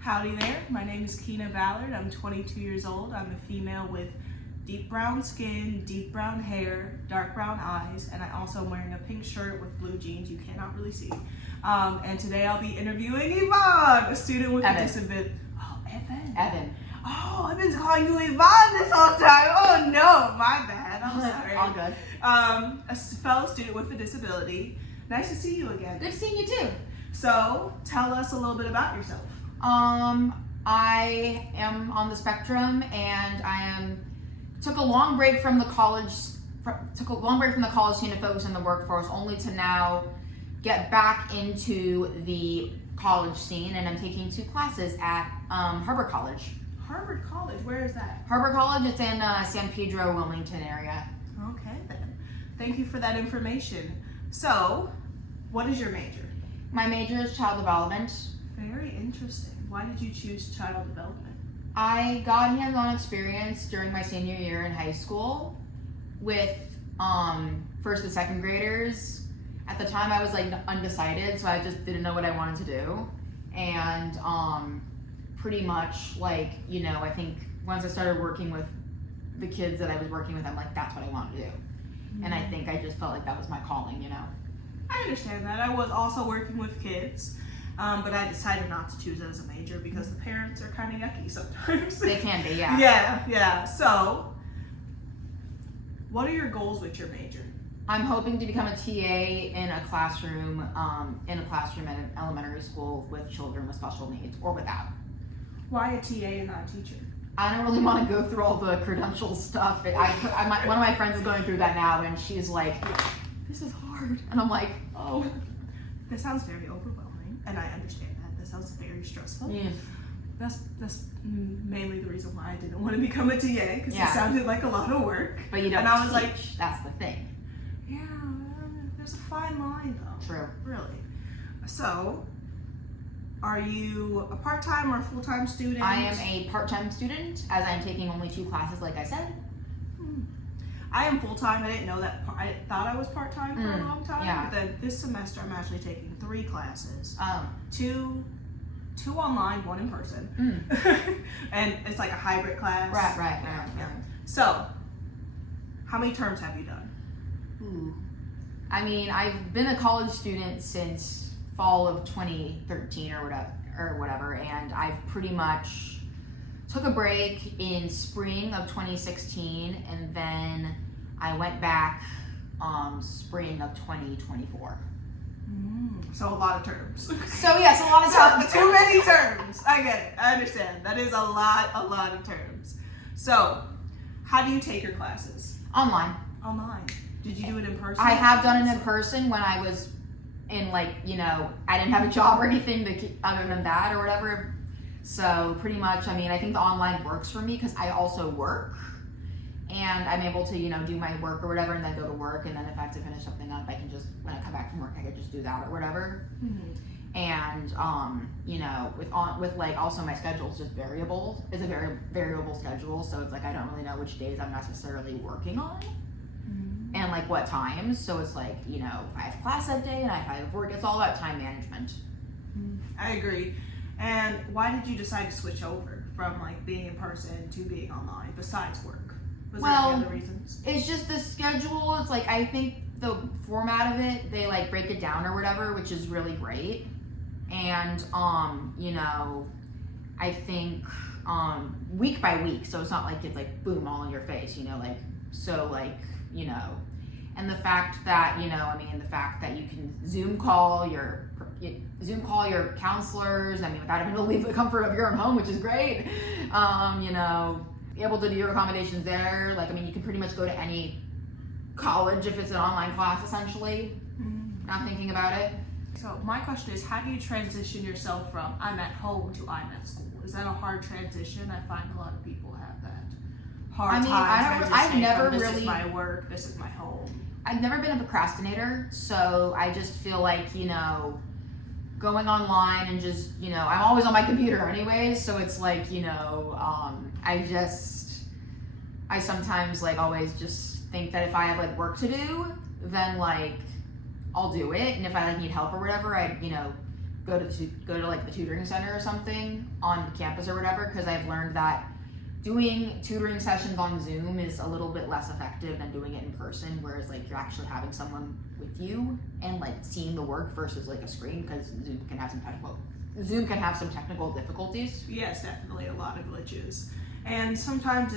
Howdy there, my name is Keena Ballard. I'm 22 years old. I'm a female with deep brown skin, deep brown hair, dark brown eyes, and I also am wearing a pink shirt with blue jeans you cannot really see. And today I'll be interviewing Yvonne, a student with a disability. Oh, Evan. Evan. Oh, I've been calling you Yvonne this whole time. Oh no, my bad. I'm sorry. All good. A fellow student with a disability. Nice to see you again. Good seeing you too. So, tell us a little bit about yourself. I am on the spectrum, and took a long break from the college. Took a long break from the college scene to focus on the workforce, only to now get back into the college scene. And I'm taking 2 classes at Harbor College. Harvard College, where is that? Harbor College, it's in San Pedro, Wilmington area. Okay then. Thank you for that information. So, what is your major? My major is child development. Very interesting. Why did you choose child development? I got hands-on experience during my senior year in high school with first and second graders. At the time I was like undecided, so I just didn't know what I wanted to do. And pretty much like, you know, I think once I started working with the kids that I was working with, I'm like, that's what I want to do. Mm-hmm. And I think I just felt like that was my calling, you know. I understand that. I was also working with kids, but I decided not to choose it as a major because the parents are kind of yucky sometimes. They can be, yeah. Yeah. So, what are your goals with your major? I'm hoping to become a TA in a classroom at an elementary school with children with special needs or without. Why a TA and not a teacher? I don't really want to go through all the credential stuff. One of my friends is going through that now, and she's like, this is hard. And I'm like, oh. This sounds very overwhelming, and I understand that. This sounds very stressful. Yeah. That's mainly the reason why I didn't want to become a TA, because it sounded like a lot of work. But you don't and I was teach. like, that's the thing. Yeah, there's a fine line though. True. Really. So, are you a part-time or a full-time student? I am a part-time student, as I'm taking only 2 classes, like I said. I am full-time. I didn't know that. I thought I was part-time for a long time. Yeah. But then this semester, I'm actually taking 3 classes. Oh. 2 online, 1 in person. And it's like a hybrid class. Right. So, how many terms have you done? I mean, I've been a college student since fall of 2013 or whatever, and I've pretty much took a break in spring of 2016, and then I went back spring of 2024. So a lot of terms. So yes, a lot of terms. Too many terms. I get it. I understand. That is a lot of terms. So, how do you take your classes? Online. Online. Did you do it in person? I have done it in person when I was in, like, you know, I didn't have a job or anything other than that or whatever. So pretty much, I mean, I think the online works for me because I also work, and I'm able to, you know, do my work or whatever, and then go to work, and then if I have to finish something up, I can just, when I come back from work, I can just do that or whatever. And you know, with like also my schedule is just variable. It's a very variable schedule, so it's like I don't really know which days I'm necessarily working on. And like what times, so it's like, you know, if I have class that day and if I have work, it's all about time management. I agree. And why did you decide to switch over from like being in person to being online besides work? Was there any other reasons? It's just the schedule. It's like, I think the format of it, they like break it down or whatever, which is really great. And you know, I think week by week, so it's not like it's like boom all in your face, you know, like, so like, you know, and the fact that, you know, I mean, the fact that you can Zoom call your counselors, I mean, without having to leave the comfort of your own home, which is great. You know, be able to do your accommodations there. Like, I mean, you can pretty much go to any college if it's an online class, essentially. Not thinking about it. So my question is, how do you transition yourself from I'm at home to I'm at school? Is that a hard transition? I find a lot of people have that hard time. I've never this really. This is my work. This is my home. I've never been a procrastinator, so I just feel like, you know, going online and just, you know, I'm always on my computer anyways, so it's like, you know, I sometimes like always just think that if I have like work to do, then like I'll do it, and if I like need help or whatever, I, you know, go to like the tutoring center or something on campus or whatever, because I've learned that doing tutoring sessions on Zoom is a little bit less effective than doing it in person, whereas like you're actually having someone with you and like seeing the work versus like a screen, because Zoom can have some technical difficulties. Yes, definitely a lot of glitches. And sometimes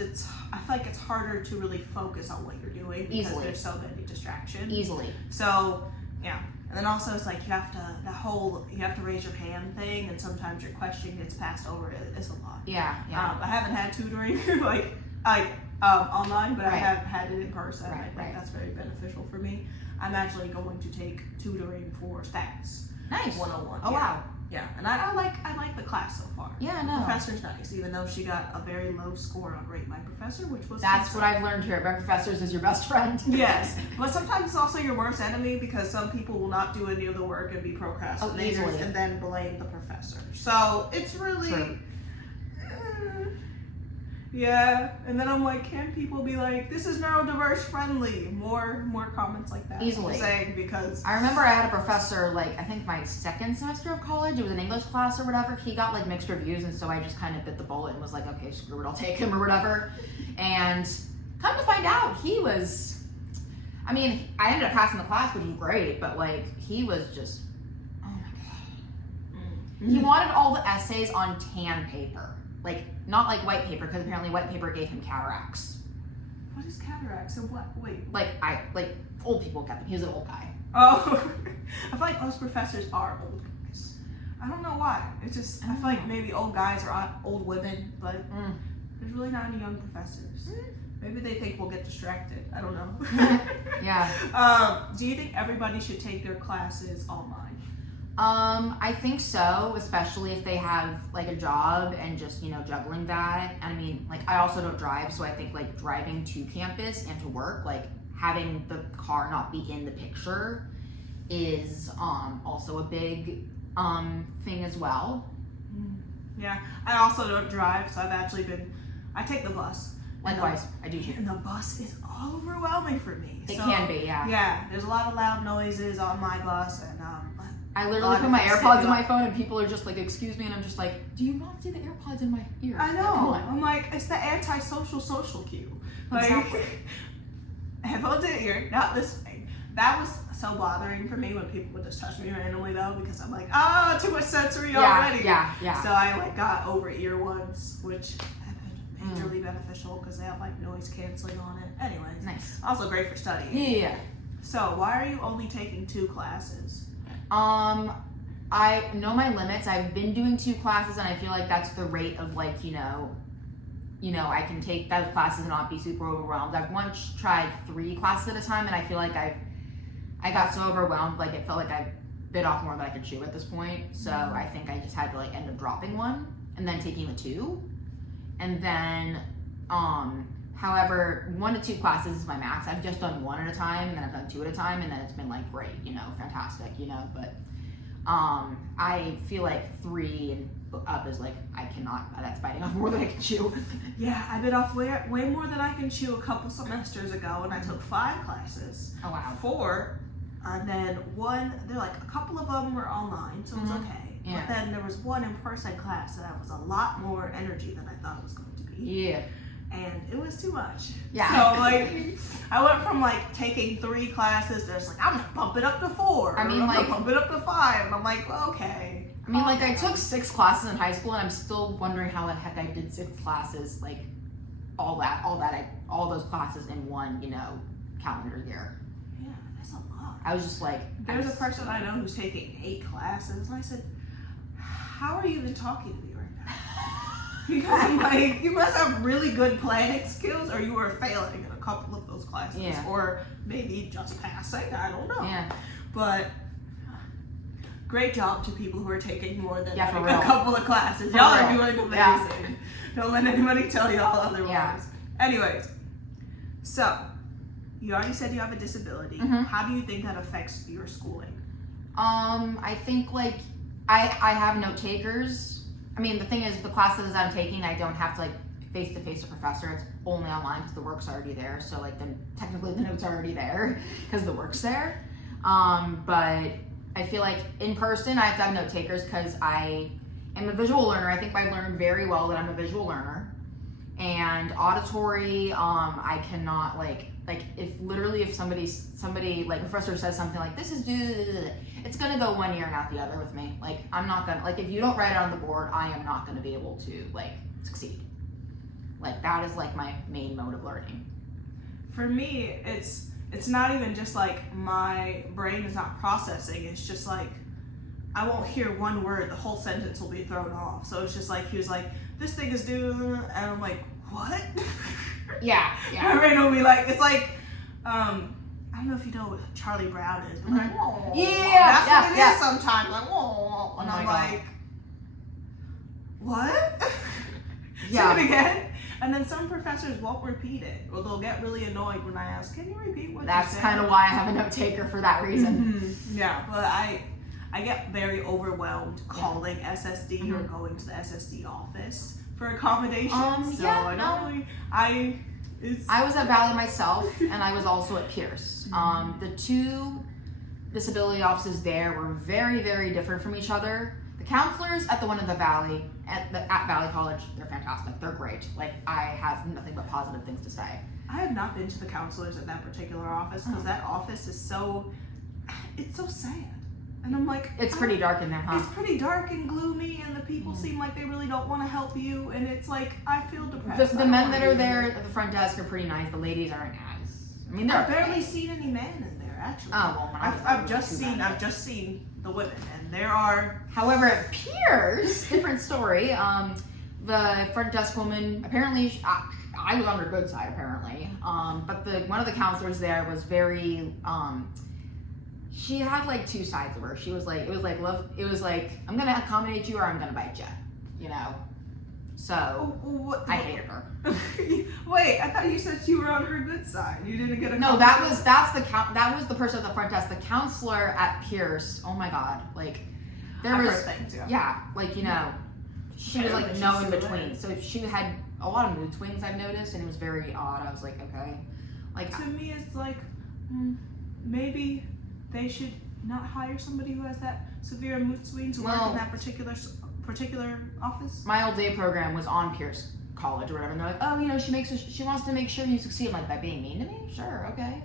I feel like it's harder to really focus on what you're doing because Easily. there's so many distractions. Easily. So, yeah. And then also it's like you have to raise your hand thing, and sometimes your question gets passed over. It's a lot. Yeah. I haven't had tutoring online, but I have had it in person. I think that's very beneficial for me. I'm actually going to take tutoring for stats. Nice. 101. Oh, wow. Yeah, and I like the class so far. Yeah, no. The professor's nice, even though she got a very low score on Rate My Professor, which was That's what I've learned here. My professors is your best friend. Yes, but sometimes it's also your worst enemy, because some people will not do any of the work and be procrastinators easily. and then blame the professor. So it's really, True. yeah. And then I'm like, can people be like, this is neurodiverse friendly? More comments like that. Easily. I'm saying, because I remember I had a professor, like, I think my second semester of college, it was an English class or whatever, he got, like, mixed reviews, and so I just kind of bit the bullet and was like, okay, screw it, I'll take him or whatever. And come to find out, he was, I mean, I ended up passing the class, which was great, but, like, he was just, oh my god. He wanted all the essays on tan paper. Like, not like white paper, because apparently white paper gave him cataracts. What is cataracts? And what? Wait. Like, old people get them. He was an old guy. Oh, I feel like most professors are old guys. I don't know why. It's just, I feel like maybe old guys are old women, but there's really not any young professors. Maybe they think we'll get distracted. I don't know. Yeah. Do you think everybody should take their classes online? I think so, especially if they have like a job and just, juggling that. I mean, like, I also don't drive, so I think like driving to campus and to work, like having the car not be in the picture is also a big thing as well. Yeah, I also don't drive, so I take the bus. Likewise, I do too. And the bus is overwhelming for me. It can be, yeah. Yeah, there's a lot of loud noises on my bus, and I literally put my AirPods in my phone, and people are just like, excuse me, and I'm just like, do you not see the AirPods in my ears? I know. I'm like, it's the anti-social cue. Like, Exactly. headphones in your ear, not listening. That was so bothering for me when people would just touch me randomly, though, because I'm like, too much sensory already. Yeah. So I got over ear ones, which have been majorly beneficial because they have like noise canceling on it. Anyways, Nice. Also great for studying. Yeah. So why are you only taking 2 classes? I know my limits. I've been doing 2 classes, and I feel like that's the rate of like, I can take those classes and not be super overwhelmed. I've once tried 3 classes at a time, and I feel like I got so overwhelmed, like it felt like I bit off more than I could chew at this point. So I think I just had to like end up dropping 1 and then taking the 2. And then, however, 1 to 2 classes is my max. I've just done 1 at a time, and then I've done 2 at a time, and then it's been like great, fantastic, but I feel like 3 and up is like, I cannot, that's biting off more than I can chew. Yeah, I bit off way more than I can chew a couple semesters ago, and I took 5 classes. Oh wow. 4, and then 1, they're like, a couple of them were online, so it was okay. Yeah. But then there was 1 in-person class that was a lot more energy than I thought it was going to be. Yeah. And it was too much. Yeah. So like, I went from like taking 3 classes, there's like, I'm gonna bump it up to 4. I mean, I'm like, gonna bump it up to 5. And I'm like, well, okay. I mean, like, I took 6 classes in high school, and I'm still wondering how the heck I did 6 classes, like, all those classes in 1, calendar year. Yeah, that's a lot. I was just like, There's a person I know who's taking 8 classes, and I said, how are you even talking to me right now? Because I'm like, you must have really good planning skills, or you were failing in a couple of those classes, or maybe just passing, I don't know. Yeah. But great job to people who are taking more than for a real. couple of classes. For Y'all real. are doing amazing. Yeah. Don't let anybody tell y'all otherwise. Yeah. Anyways, so you already said you have a disability. How do you think that affects your schooling? I think like I have note takers. I mean, the thing is, the classes I'm taking, I don't have to like face to face a professor. It's only online because the work's already there. So like, then technically the notes are already there because the work's there. But I feel like in person, I have to have note takers because I am a visual learner. I think I learned very well that I'm a visual learner. And auditory, I cannot like if somebody like a professor says something like this is it's gonna go one ear and out the other with me. Like I'm not gonna like if you don't write it on the board, I am not gonna be able to like succeed. Like that is like my main mode of learning. For me, it's not even just like my brain is not processing. It's just like I won't hear one word, the whole sentence will be thrown off. So it's just like he was like, this thing is due, and I'm like, what? Yeah. My brain will be like, it's like, I don't know if you know what Charlie Brown is, but like, whoa. That's what it is sometimes, like, whoa, and I'm like, what? Yeah. Say it again. And then some professors won't repeat it, or they'll get really annoyed when I ask, can you repeat what you said? That's kind of why I have a note taker for that reason. Mm-hmm. Yeah, but I get very overwhelmed calling SSD or going to the SSD office for accommodations. So I don't really, I was at Valley myself, and I was also at Pierce. The two disability offices there were very, very different from each other. The counselors at the one in the Valley, at Valley College, they're fantastic. They're great. Like, I have nothing but positive things to say. I have not been to the counselors at that particular office because that office is it's so sad. And I'm like, it's pretty dark in there, huh? It's pretty dark and gloomy, and the people seem like they really don't want to help you, and it's like, I feel depressed. The men that are there at the front desk are pretty nice. The ladies aren't as. I mean, I've barely seen any men in there, actually. Oh, well, I've just seen the women, and there are. However, at Pierce, different story. The front desk woman, apparently, I was on her good side, apparently. But one of the counselors there was very. She had like two sides of her. She was like, it was like, I'm gonna accommodate you or I'm gonna bite you, you know. So I hated her. Wait, I thought you said you were on her good side. You didn't get a. No, that was the person at the front desk. The counselor at Pierce. Oh my God, like there was things, like you know, she was like no in between. So she had a lot of mood swings I've noticed, and it was very odd. I was like, okay, like to me it's like maybe they should not hire somebody who has that severe mood swings to work in that particular office. My old day program was on Pierce College or whatever, and they're like, oh, you know, she wants to make sure you succeed. I'm like, by being mean to me? Sure, okay.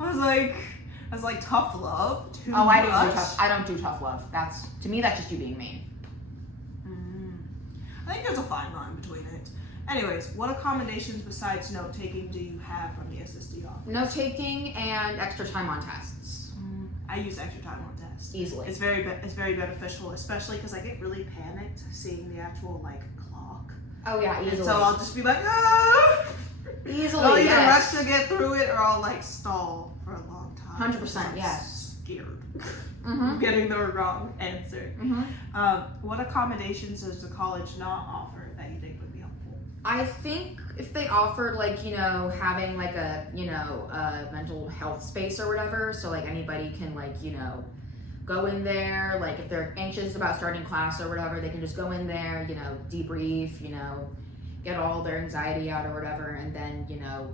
I was like tough love. I don't do tough love. To me that's just you being mean. I think there's a fine line between it. Anyways, what accommodations besides note taking do you have from the SSD office? Note taking and extra time on tests. I use extra time on tests. Easily. It's very beneficial, especially because I get really panicked seeing the actual like clock. Oh yeah, easily. And so I'll just be like, ah! Easily. I'll either rush to get through it or I'll like stall for a long time. 100%. Yes. Scared. Getting the wrong answer. What accommodations does the college not offer that you think would be helpful? I think if they offered like, you know, having like a, you know, a mental health space or whatever, so like anybody can like, you know, go in there, like if they're anxious about starting class or whatever, they can just go in there, you know, debrief, you know, get all their anxiety out or whatever, and then, you know,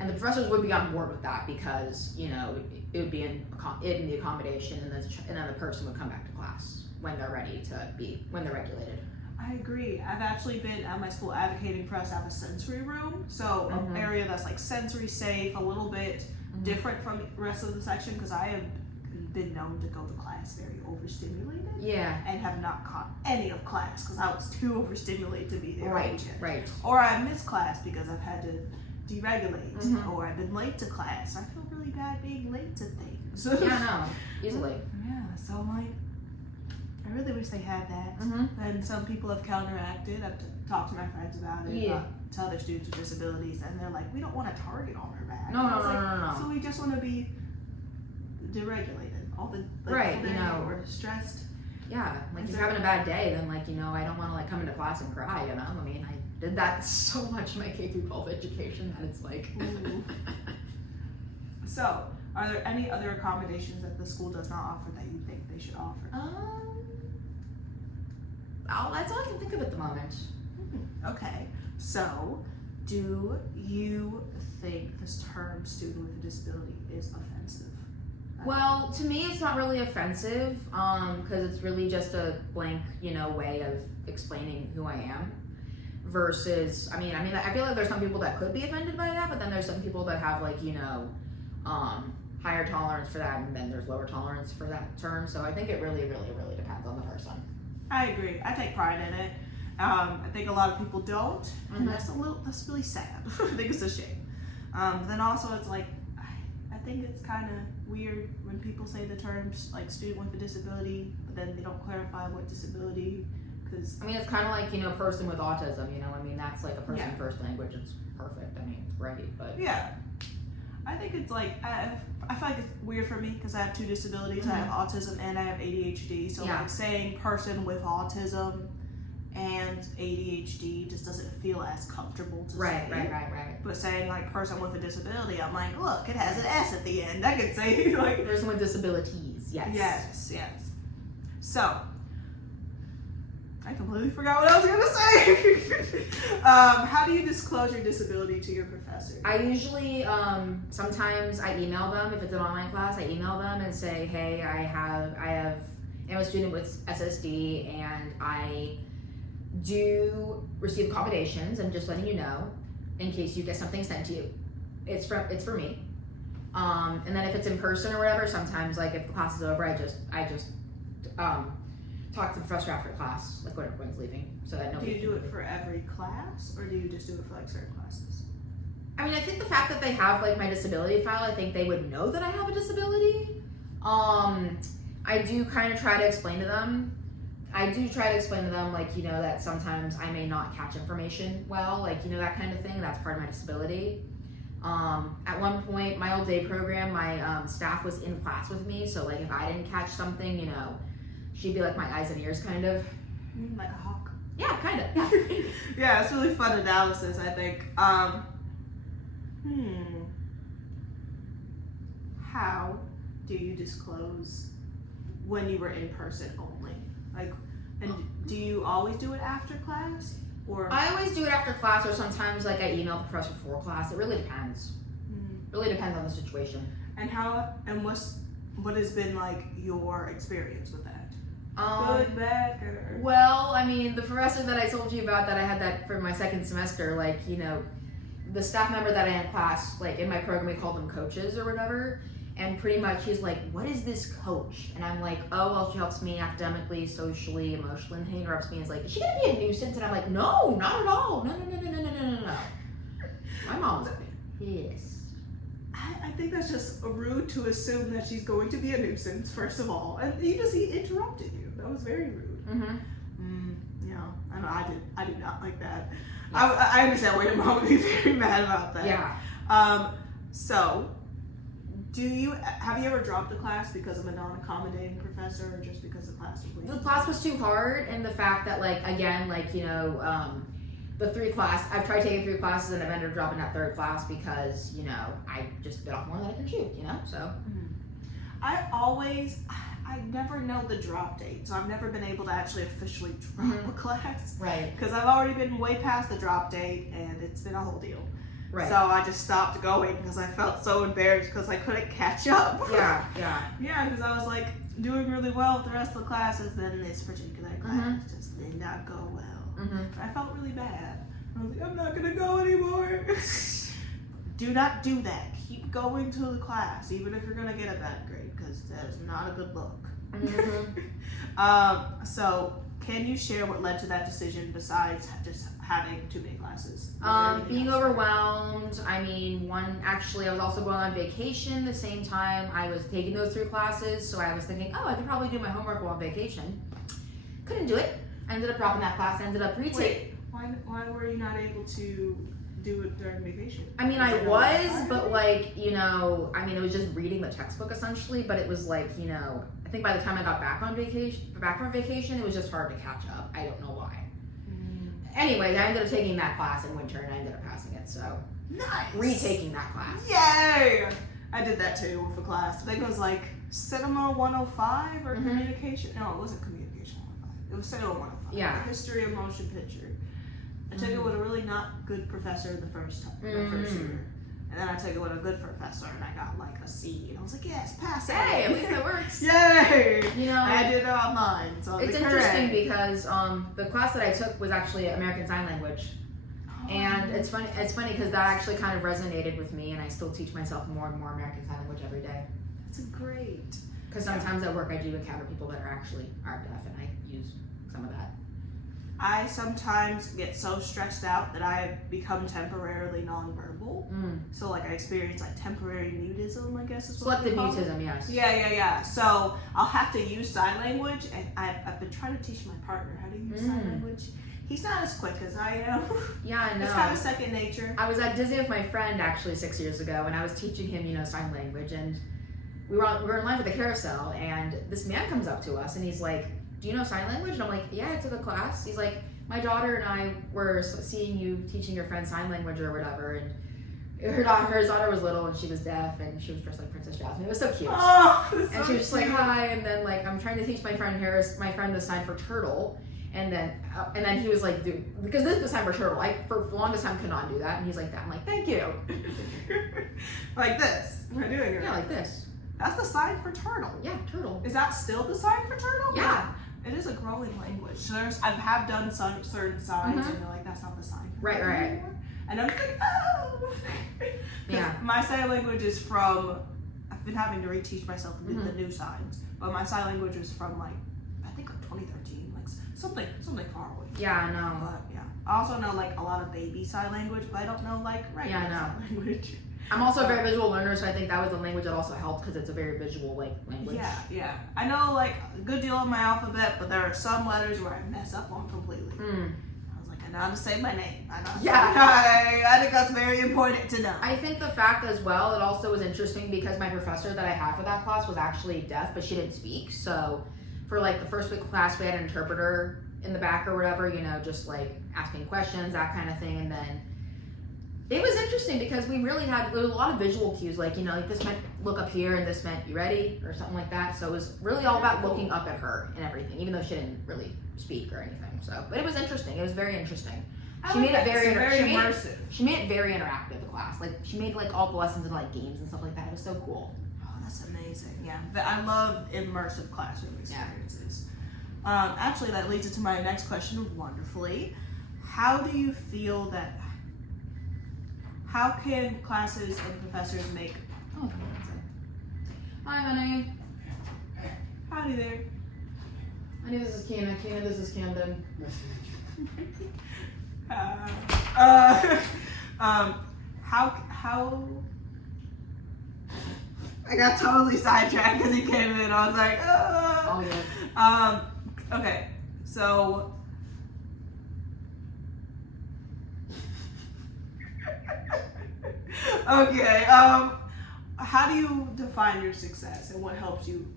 and the professors would be on board with that because, you know, it would be in the accommodation, and then the person would come back to class when they're ready when they're regulated. I agree. I've actually been at my school advocating for us to have a sensory room. So an area that's like sensory safe, a little bit different from the rest of the section, because I have been known to go to class very overstimulated. Yeah. And have not caught any of class because I was too overstimulated to be there. Right. Or I missed class because I've had to deregulate, or I've been late to class. I feel really bad being late to things. Yeah, no, easily. Yeah, so I'm like, I really wish they had that. And some people have counteracted. I've talked to my friends about it, to other students with disabilities, and they're like, we don't want a target on our back. No. So we just want to be deregulated. All the you know, we're stressed. Yeah, like if you're having a bad day, then like, you know, I don't want to like come into class and cry, you know? I mean, I did that so much in my K-12 education that it's like. So, are there any other accommodations that the school does not offer that you think they should offer? That's all I can think of at the moment. Okay, so do you think this term student with a disability is offensive? Well, to me, it's not really offensive, because it's really just a blank, way of explaining who I am. Versus, I feel like there's some people that could be offended by that, but then there's some people that have higher tolerance for that, and then there's lower tolerance for that term. So I think it really, really, really depends on the person. I agree. I take pride in it. I think a lot of people don't, and that's really sad. I think it's a shame. But then also it's like, I think it's kind of weird when people say the terms like student with a disability, but then they don't clarify what disability, because it's kind of like, person with autism, that's like a person first language. It's perfect. It's great, but yeah. I think it's like, I feel like it's weird for me because I have two disabilities. I have autism and I have ADHD. So like saying person with autism and ADHD just doesn't feel as comfortable to say. Right. But saying like person with a disability, I'm like, look, it has an S at the end. I could say like person with disabilities. Yes. So I completely forgot what I was gonna say. How do you disclose your disability to your professor? I usually, sometimes I email them. If it's an online class, I email them and say, hey, I'm a student with SSD, and I do receive accommodations. I'm just letting you know in case you get something sent to you. It's for me. And then if it's in person or whatever, sometimes like if the class is over, I just talk to the professor after class, like when everyone's leaving, so that nobody. Do you do it for every class, or do you just do it for like certain classes? I think the fact that they have like my disability file, I think they would know that I have a disability. I do kind of try to explain to them. Like, that sometimes I may not catch information well, like, that kind of thing. That's part of my disability. At one point, my old day program, my staff was in class with me, so like if I didn't catch something, she'd be like my eyes and ears, kind of. Like a hawk. Yeah, kind of. Yeah. Yeah, it's really fun analysis, I think. How do you disclose when you were in person only? Like, and do you always do it after class? Or I always do it after class, or sometimes like I email the professor before class. It really depends. Really depends on the situation. And what has been like your experience with that? Good, bad, or... Well, the professor that I told you about that I had that for my second semester, like, the staff member that I had in class, like in my program, we called them coaches or whatever. And pretty much he's like, what is this coach? And I'm like, oh, well, she helps me academically, socially, emotionally. And he interrupts me and is like, is she gonna be a nuisance? And I'm like, no, not at all. No. My mom's pissed. I think that's just rude to assume that she's going to be a nuisance, first of all. And he interrupted you. That was very rude. Yeah, I know, I did not like that. Yeah. I understand why your mom would be very mad about that. Yeah. So, have you ever dropped a class because of a non-accommodating professor, or just because the class was weak? The class was too hard, and the fact that I've tried taking 3 classes and I've ended up dropping that 3rd class because, I just bit off more than I can chew, so. I never know the drop date, so I've never been able to actually officially drop a class. Right. Because I've already been way past the drop date, and it's been a whole deal. Right. So I just stopped going because I felt so embarrassed because I couldn't catch up. Yeah. Yeah, because I was like doing really well with the rest of the classes, then this particular class just did not go well. I felt really bad. I was like, I'm not gonna go anymore. Do not do that. Keep going to the class, even if you're gonna get a bad grade, because that is not a good look. So can you share what led to that decision besides just having too many classes? Being overwhelmed. I was also going on vacation the same time I was taking those 3 classes, so I was thinking, I could probably do my homework while on vacation. Couldn't do it. I ended up dropping that class. I ended up retaking. Why were you not able to do it during vacation? I was, but it was just reading the textbook essentially, but it was like, I think by the time I got back from vacation, it was just hard to catch up. I don't know why. Anyways, I ended up taking that class in winter and I ended up passing it, so. Nice! Retaking that class. Yay! I did that too with a class. I think it was like Cinema 105 or Communication. No, it wasn't Communication 105. It was Cinema 105. Yeah. History of Motion Picture. I took it with a really not good professor the first year. And then I took it with a good professor, and I got like a C. And I was like, yes, pass it. Hey, at least it works. Yay! You know, I did it online. So it's interesting because the class that I took was actually American Sign Language. And it's funny because that actually kind of resonated with me, and I still teach myself more and more American Sign Language every day. That's great. Because sometimes at work I do encounter people that are deaf, and I use some of that. I sometimes get so stressed out that I become temporarily nonverbal. So like I experience like temporary mutism, I guess is what Selective they call it. mutism, yes. Yeah. So I'll have to use sign language, and I've been trying to teach my partner how to use sign language. He's not as quick as I am. Yeah, I know. It's kind of second nature. I was at Disney with my friend actually 6 years ago, and I was teaching him, sign language, and we were in line with the carousel, and this man comes up to us, and he's like, "Do you know sign language?" And I'm like, "Yeah, I took a class." He's like, "My daughter and I were seeing you teaching your friend sign language or whatever," and her daughter was little and she was deaf, and she was dressed like Princess Jasmine. It was so cute. Oh, and she was just like, "Hi," and then like I'm trying to teach my friend the sign for turtle. And then he was like, "Dude, because this is the sign for turtle. I for the longest time could not do that." And he's like that. I'm like, "Thank you." Like this. Am I doing it? Yeah, like this. That's the sign for turtle. Yeah, turtle. Is that still the sign for turtle? Yeah. It is a growing language. So I have done some certain signs, and they're like, that's not the sign. Right. Anymore. And I'm like, oh. Yeah. My sign language is from. I've been having to reteach myself the new signs, but my sign language is from like 2013, like something far away. Yeah, I know. But yeah, I also know like a lot of baby sign language, but I don't know like regular sign language. I'm also a very visual learner, so I think that was the language that also helped because it's a very visual language. Yeah. I know like a good deal of my alphabet, but there are some letters where I mess up on completely. I was like, I know how to say my name. I think that's very important to know. I think the fact as well, it also was interesting because my professor that I had for that class was actually deaf, but she didn't speak. So for like the first week of class, we had an interpreter in the back or whatever, just like asking questions, that kind of thing. And then it was interesting because there was a lot of visual cues, like this meant look up here and this meant you ready or something like that. So it was really all about looking up at her and everything, even though she didn't really speak or anything. So, but it was interesting. It was very interesting. She made it very immersive. She made it very interactive, the class. Like she made like all the lessons into like games and stuff like that. It was so cool. Oh, that's amazing. Yeah, but I love immersive classroom experiences. Yeah. Actually, that leads into my next question wonderfully. How do you feel that? How can classes and professors make? Oh, that's it. Hi, honey. Howdy there. Honey, this is Kina. Kina, this is Camden. How? I got totally sidetracked because he came in. I was like, All good. Okay, so. Okay, how do you define your success and what helps you?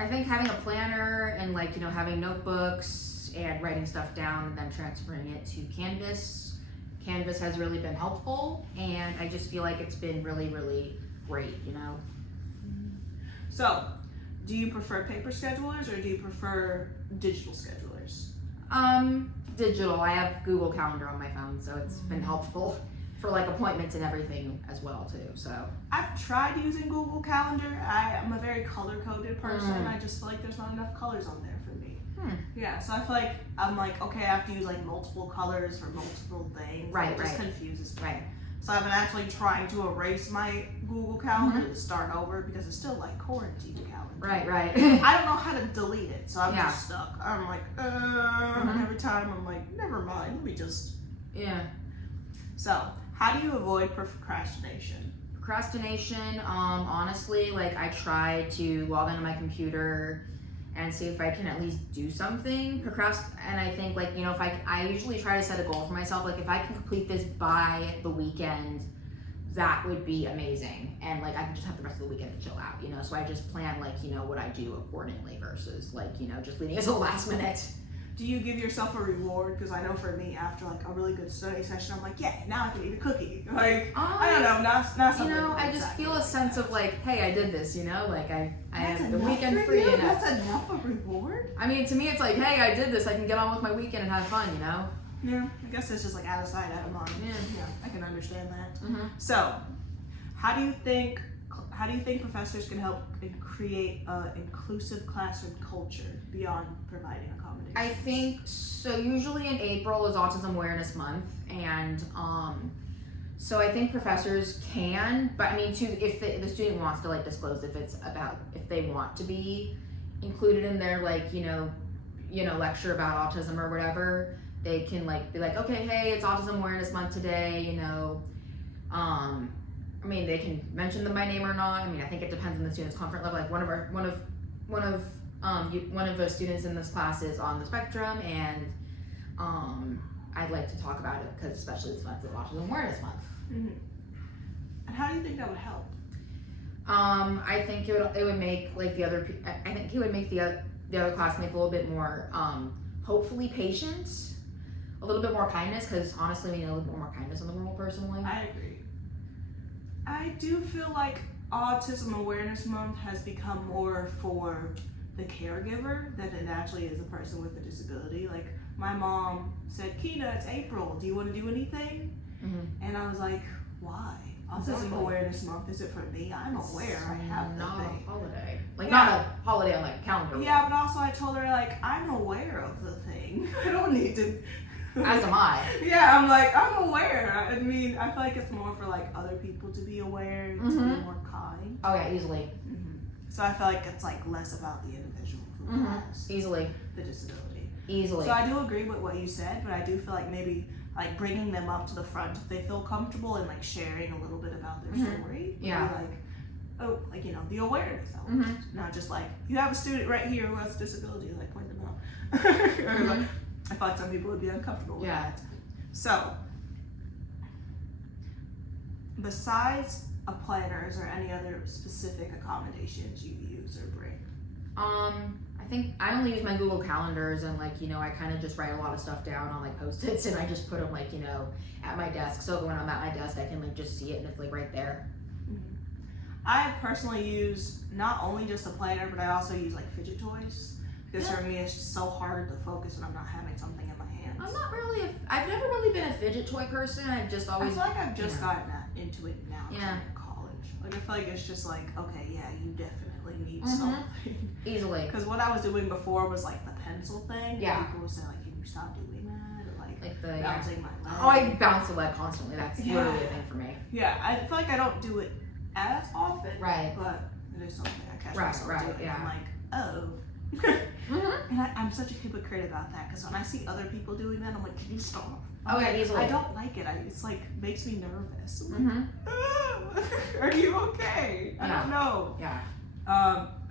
I think having a planner and having notebooks and writing stuff down and then transferring it to Canvas. Canvas has really been helpful, and I just feel like it's been really, really great, So, do you prefer paper schedulers or do you prefer digital schedulers? Digital. I have Google Calendar on my phone, so it's been helpful for appointments and everything as well too. So I've tried using Google Calendar. I'm a very color coded person. I just feel like there's not enough colors on there for me. Yeah, so I feel like I'm like, okay, I have to use multiple colors for multiple things. It just confuses me. Right. So I've been actually trying to erase my Google Calendar to start over because it's still quarantine calendar. Right. I don't know how to delete it, so I'm just stuck. I'm like, and every time I'm like, never mind, let me just. Yeah. So, how do you avoid procrastination? Procrastination, honestly, I try to log into my computer and see if I can at least do something. And I think if I usually try to set a goal for myself, if I can complete this by the weekend, that would be amazing. And I can just have the rest of the weekend to chill out, so I just plan what I do accordingly versus just leaving it to the last minute. Do you give yourself a reward? Because I know for me, after a really good study session, I'm like, yeah, now I can eat a cookie. I don't know, not something. I just feel a sense of hey, I did this. I have the weekend free. That's enough of reward. I mean, to me, it's hey, I did this. I can get on with my weekend and have fun. Yeah, I guess it's just out of sight, out of mind. Yeah, I can understand that. Mm-hmm. So, How do you think professors can help create an inclusive classroom culture beyond providing accommodations? I think so. Usually in April is Autism Awareness Month, and so I think professors can, but I mean, if the student wants to like disclose if they want to be included in their like lecture about autism or whatever, they can like be like, okay, hey, it's Autism Awareness Month today, I mean, they can mention them by name or not. I mean, I think it depends on the student's comfort level. Like one of the students in this class is on the spectrum, and I'd like to talk about it because especially this month is Autism Awareness Month. Mm-hmm. And how do you think that would help? I think it would make like I think it would make the other classmates a little bit more hopefully patient, a little bit more kindness, because honestly we need a little bit more kindness in the world personally. I agree. I do feel like Autism Awareness Month has become more for the caregiver than it actually is a person with a disability. Like, my mom said, Keena, it's April, do you want to do anything? Mm-hmm. And I was like, why? Autism Awareness Month, is it for me? I'm aware I have the thing. A holiday. Like, not a holiday on like a calendar. Yeah, but also I told her, like, I'm aware of the thing. I don't need to. As am I. Yeah, I'm like, I'm aware. I mean, I feel like it's more for like other people to be aware, to be more kind. Oh yeah, easily. Mm-hmm. So I feel like it's like less about the individual who has easily the disability. Easily. So I do agree with what you said, but I do feel like maybe like bringing them up to the front if they feel comfortable and like sharing a little bit about their story. Yeah. Like, oh, like, the awareness element. Not just like, you have a student right here who has a disability, like point them out. Or like, I feel like some people would be uncomfortable with that. So, besides a planner, is there any other specific accommodations you use or bring? I think I only use my Google calendars, and like, I kind of just write a lot of stuff down on like Post-its, and I just put them like, at my desk. So when I'm at my desk, I can like just see it and it's like right there. I personally use not only just a planner, but I also use like fidget toys. Because for me, it's just so hard to focus when I'm not having something in my hands. I've never really been a fidget toy person. I've just always. I feel like I've just gotten into it now. Yeah. In college. Like, I feel like it's just like, okay, yeah, you definitely need something. Easily. Because what I was doing before was like the pencil thing. Yeah. People would say like, can you stop doing that? Or like the bouncing my leg. Oh, I bounce the leg constantly. That's literally a thing for me. Yeah, I feel like I don't do it as often. Right. But it is something I catch myself doing. Yeah. I'm like, oh. And I'm such a hypocrite about that, because when I see other people doing that, I'm like, can you stop? Oh yeah, easily. I don't like it. It's like makes me nervous. Are you okay? I don't know. Yeah.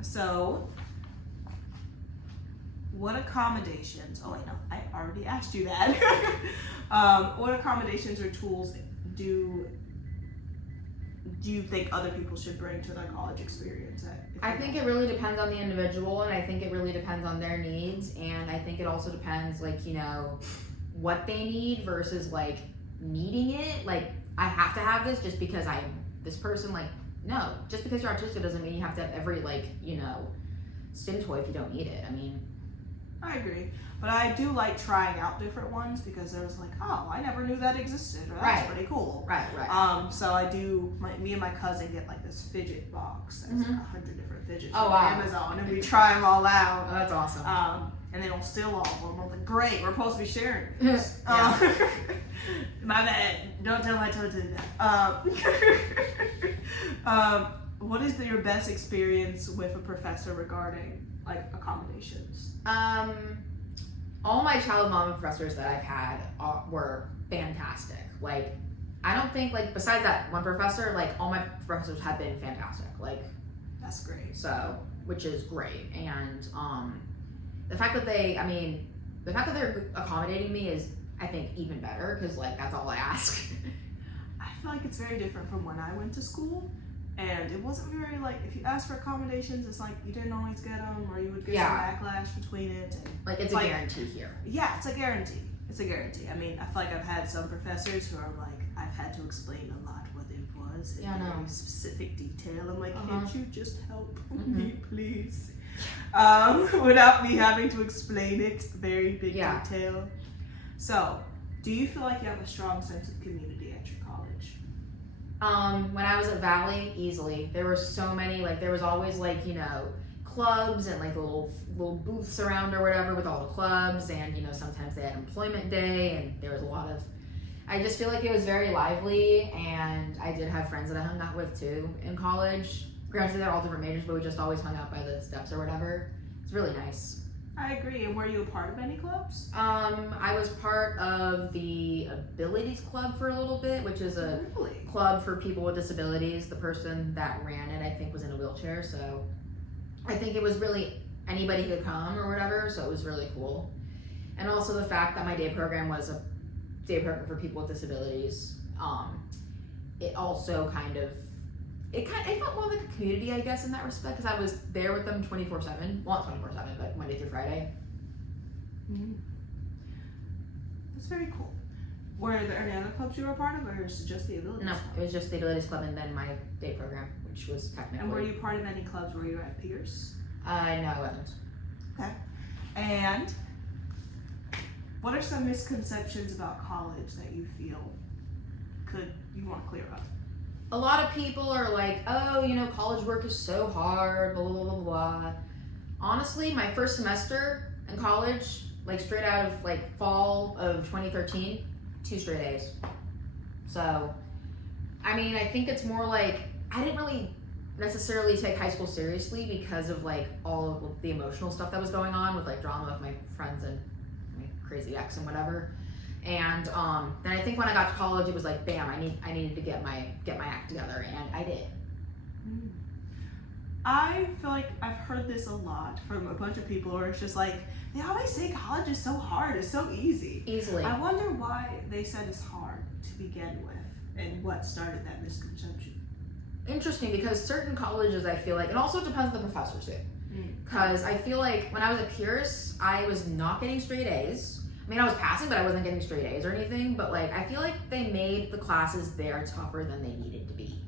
So what accommodations? Oh wait, no, I already asked you that. What accommodations or tools do you think other people should bring to their college experience? I think it really depends on the individual, and I think it really depends on their needs, and I think it also depends, like, what they need versus, like, needing it. Like, I have to have this just because this person, like, no. Just because you're autistic doesn't mean you have to have every, like, stim toy if you don't need it. I mean, I agree. But I do like trying out different ones, because there was like, oh, I never knew that existed, or that's pretty cool. Right. So I do, me and my cousin get like this fidget box that's like 100 different fidgets from wow. Amazon, and we try them all out. Oh, that's awesome. And they don't steal all of them. I'm like, great, we're supposed to be sharing this. My bad. Don't tell I told you that. What is your best experience with a professor regarding like accommodations? All my child development professors that I've had were fantastic. Like, I don't think, like, besides that one professor, like, all my professors have been fantastic. Like, that's great. So, which is great. And the fact that they're accommodating me is, I think, even better, because, like, that's all I ask. I feel like it's very different from when I went to school. And it wasn't very, like, if you asked for accommodations, it's like you didn't always get them, or you would get some backlash between it. And like, it's a guarantee here. Yeah, it's a guarantee. It's a guarantee. I mean, I feel like I've had some professors who are like, I've had to explain a lot what it was in very specific detail. I'm like, can't you just help me, please? Without me having to explain it very big detail. So, do you feel like you have a strong sense of community at your college? When I was at Valley, easily. There were so many, like, there was always, like, clubs and, like, little booths around or whatever with all the clubs, and, sometimes they had employment day, and there was a lot of, I just feel like it was very lively, and I did have friends that I hung out with, too, in college. Granted, they're all different majors, but we just always hung out by the steps or whatever. It's really nice. I agree. And were you a part of any clubs? I was part of the Abilities Club for a little bit, which is a club for people with disabilities. The person that ran it, I think, was in a wheelchair, so I think it was really anybody could come or whatever, so it was really cool. And also the fact that my day program was a day program for people with disabilities, it also it felt more like a community, I guess, in that respect, because I was there with them 24/7. Well, not 24/7, but Monday through Friday. Mm-hmm. That's very cool. Were there any other clubs you were a part of, or was it just the Abilities Club? No, it was just the Abilities Club and then my day program, which was technically. And were you part of any clubs where you were at Pierce? No, I wasn't. Okay. And what are some misconceptions about college that you feel you want to clear up? A lot of people are like, oh, college work is so hard, blah, blah, blah, blah. Honestly, my first semester in college, like straight out of like fall of 2013, 2 straight A's. So, I mean, I think it's more like, I didn't really necessarily take high school seriously because of like all of the emotional stuff that was going on with like drama with my friends and my crazy ex and whatever. And then I think when I got to college, it was like, bam, I needed to get my act together, and I did. I feel like I've heard this a lot from a bunch of people where it's just like, they always say college is so hard, it's so easy. Easily. I wonder why they said it's hard to begin with, and what started that misconception. Interesting, because certain colleges, I feel like, it also depends on the professors too. Because I feel like when I was at Pierce, I was not getting straight A's. I mean, I was passing, but I wasn't getting straight A's or anything. But like, I feel like they made the classes there tougher than they needed to be.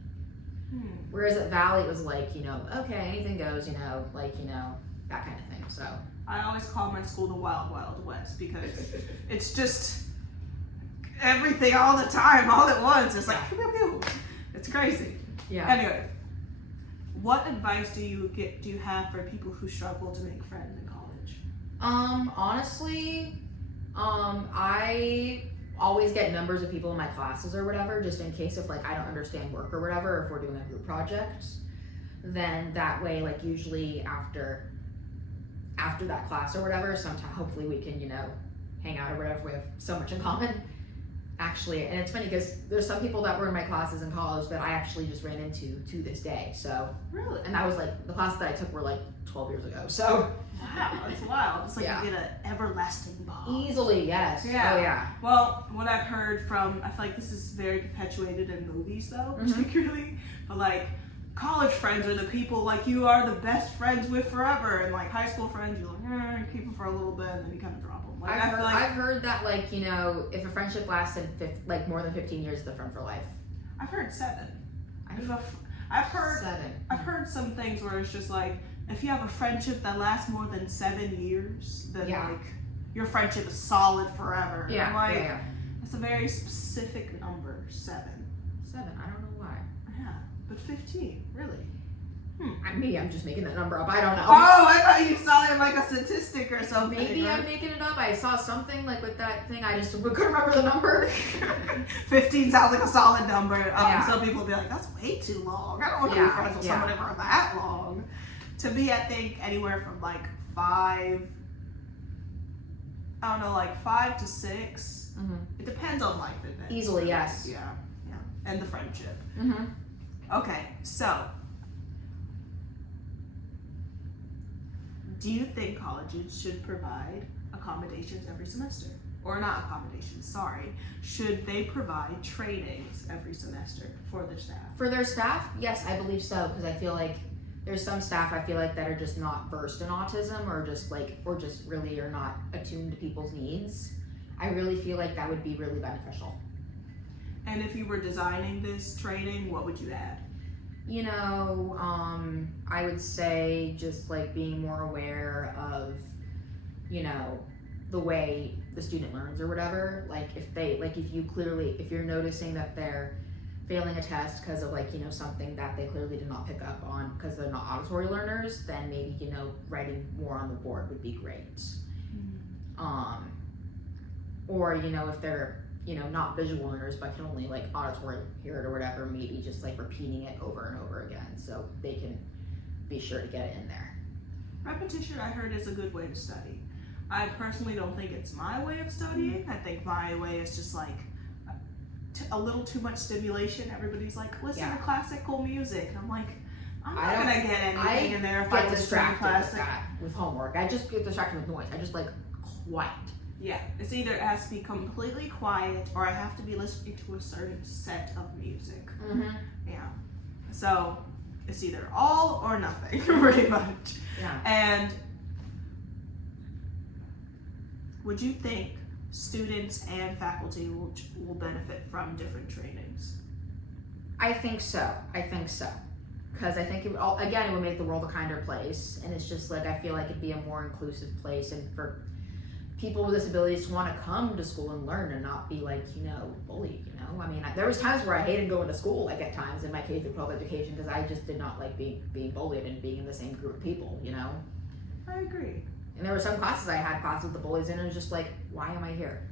Whereas at Valley, it was like, okay, anything goes, that kind of thing. So I always call my school the Wild Wild West because it's just everything all the time, all at once. It's like, pew, pew, pew. It's crazy. Yeah. Anyway, what advice do you have for people who struggle to make friends in college? Honestly, I always get numbers of people in my classes or whatever, just in case if like I don't understand work or whatever, or if we're doing a group project, then that way, like usually after that class or whatever, sometime hopefully we can, hang out or whatever. We have so much in common. Actually, and it's funny because there's some people that were in my classes in college that I actually just ran into to this day. So really, and that was like the classes that I took were like 12 years ago. So wow, that's wild. It's like you get an everlasting bond. Easily, yes. Yeah. Oh yeah. Well, what I've heard from, I feel like this is very perpetuated in movies though, particularly, but like college friends are the people like you are the best friends with forever, and like high school friends, you're like, you keep them for a little bit, and then you kind of drop them. Like, I've heard that like if a friendship lasted more than 15 years, it's a friend for life. I've heard 7. I've heard some things where it's just like if you have a friendship that lasts more than 7 years, then like your friendship is solid forever. Yeah. I'm like, that's a very specific number, 7. 7. I don't know why. Yeah, but 15, really. Maybe I'm just making that number up. I don't know. Oh, I thought you saw it like a statistic or something. Maybe I'm making it up. I saw something like with that thing. I just couldn't remember the number. 15 sounds like a solid number. Some people will be like, that's way too long. I don't want to be friends with somebody for that long. To me, I think anywhere from like 5, I don't know, like 5 to 6. It depends on life events. Easily, yes. Yeah. And the friendship. Okay, so do you think colleges should provide accommodations every semester? Or not accommodations, sorry. Should they provide trainings every semester for their staff? For their staff, yes, I believe so, because I feel like there's some staff I feel like that are just not versed in autism or just really are not attuned to people's needs. I really feel like that would be really beneficial. And if you were designing this training, what would you add? I would say just like being more aware of, the way the student learns or whatever. Like if you're noticing that they're failing a test because of like, something that they clearly did not pick up on because they're not auditory learners, then maybe, writing more on the board would be great. Or, if they're, not visual learners, but can only like auditory hear it or whatever, maybe just like repeating it over and over again so they can be sure to get it in there. Repetition, I heard, is a good way to study. I personally don't think it's my way of studying. I think my way is just like a little too much stimulation. Everybody's like, listen to classical music. And I'm like, I'm not going to get anything in there if I listen to classic. With homework. I just get distracted with noise. I just like quiet. Yeah, it's either it has to be completely quiet or I have to be listening to a certain set of music. Yeah. So it's either all or nothing, pretty much. Yeah. And would you think students and faculty will benefit from different trainings? I think so. Because I think it would make the world a kinder place, and it's just like I feel like it'd be a more inclusive place, and for people with disabilities to want to come to school and learn and not be like bullied. I mean, there was times where I hated going to school, like at times in my K through 12 education, because I just did not like being bullied and being in the same group of people. I agree. And there were some classes I had classes with the bullies in, and it was just like, why am I here?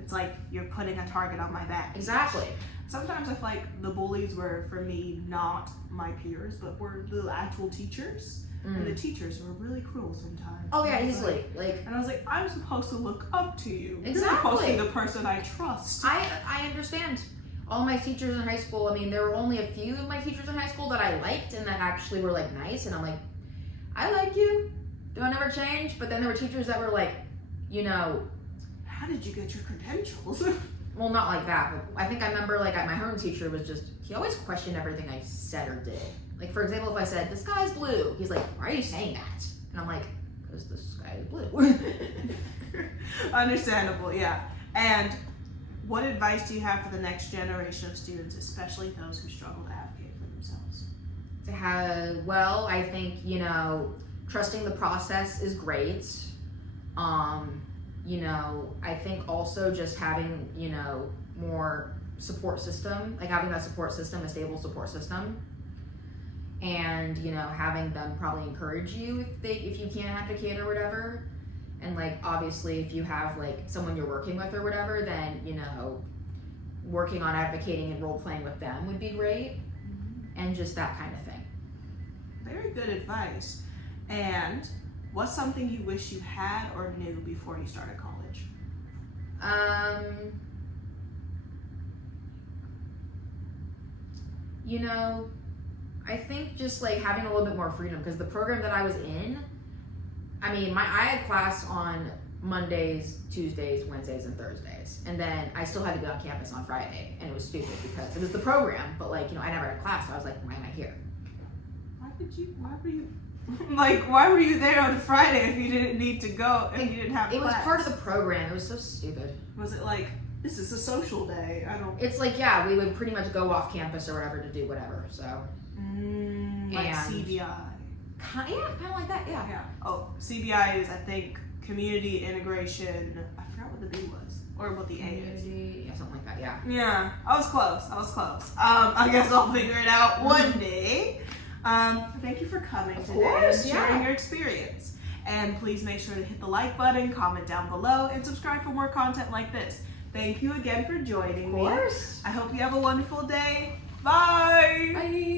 It's like you're putting a target on my back. Exactly. Sometimes I feel like the bullies were, for me, not my peers, but were the actual teachers. And the teachers were really cruel sometimes. Oh yeah, easily. And I was like, I'm supposed to look up to you. Exactly. You're supposed to be the person I trust. I understand. All my teachers in high school, I mean, there were only a few of my teachers in high school that I liked and that actually were like nice, and I'm like, I like you. Don't ever change. But then there were teachers that were like, how did you get your credentials? Well, not like that, but I think I remember like my home teacher was just, he always questioned everything I said or did. Like, for example, if I said, the sky's blue, he's like, why are you saying that? And I'm like, because the sky is blue. Understandable, yeah. And what advice do you have for the next generation of students, especially those who struggle to advocate for themselves? I think, trusting the process is great. I think also just having, more support system, like having that support system, a stable support system. And having them probably encourage you if you can't advocate or whatever, and like obviously if you have like someone you're working with or whatever, then working on advocating and role playing with them would be great, and just that kind of thing. Very good advice. And what's something you wish you had or knew before you started college? I think just like having a little bit more freedom, because the program that I was in, I mean, I had class on Mondays, Tuesdays, Wednesdays, and Thursdays, and then I still had to be on campus on Friday, and it was stupid because it was the program, but like, I never had class, so I was like, why am I here? Why were you there on Friday if you didn't need to go, if you didn't have class? It was part of the program. It was so stupid. Was it like, this is a social day? It's like, yeah, we would pretty much go off campus or whatever to do whatever, so. Like CBI. Yeah, kind of like that, yeah. Oh, CBI is, I think, community integration. I forgot what the B was, or what the A is. Yeah, something like that, yeah. Yeah, I was close. I guess I'll figure it out one day. Thank you for coming today and sharing your experience. And please make sure to hit the like button, comment down below, and subscribe for more content like this. Thank you again for joining me. Of course. I hope you have a wonderful day. Bye. Bye.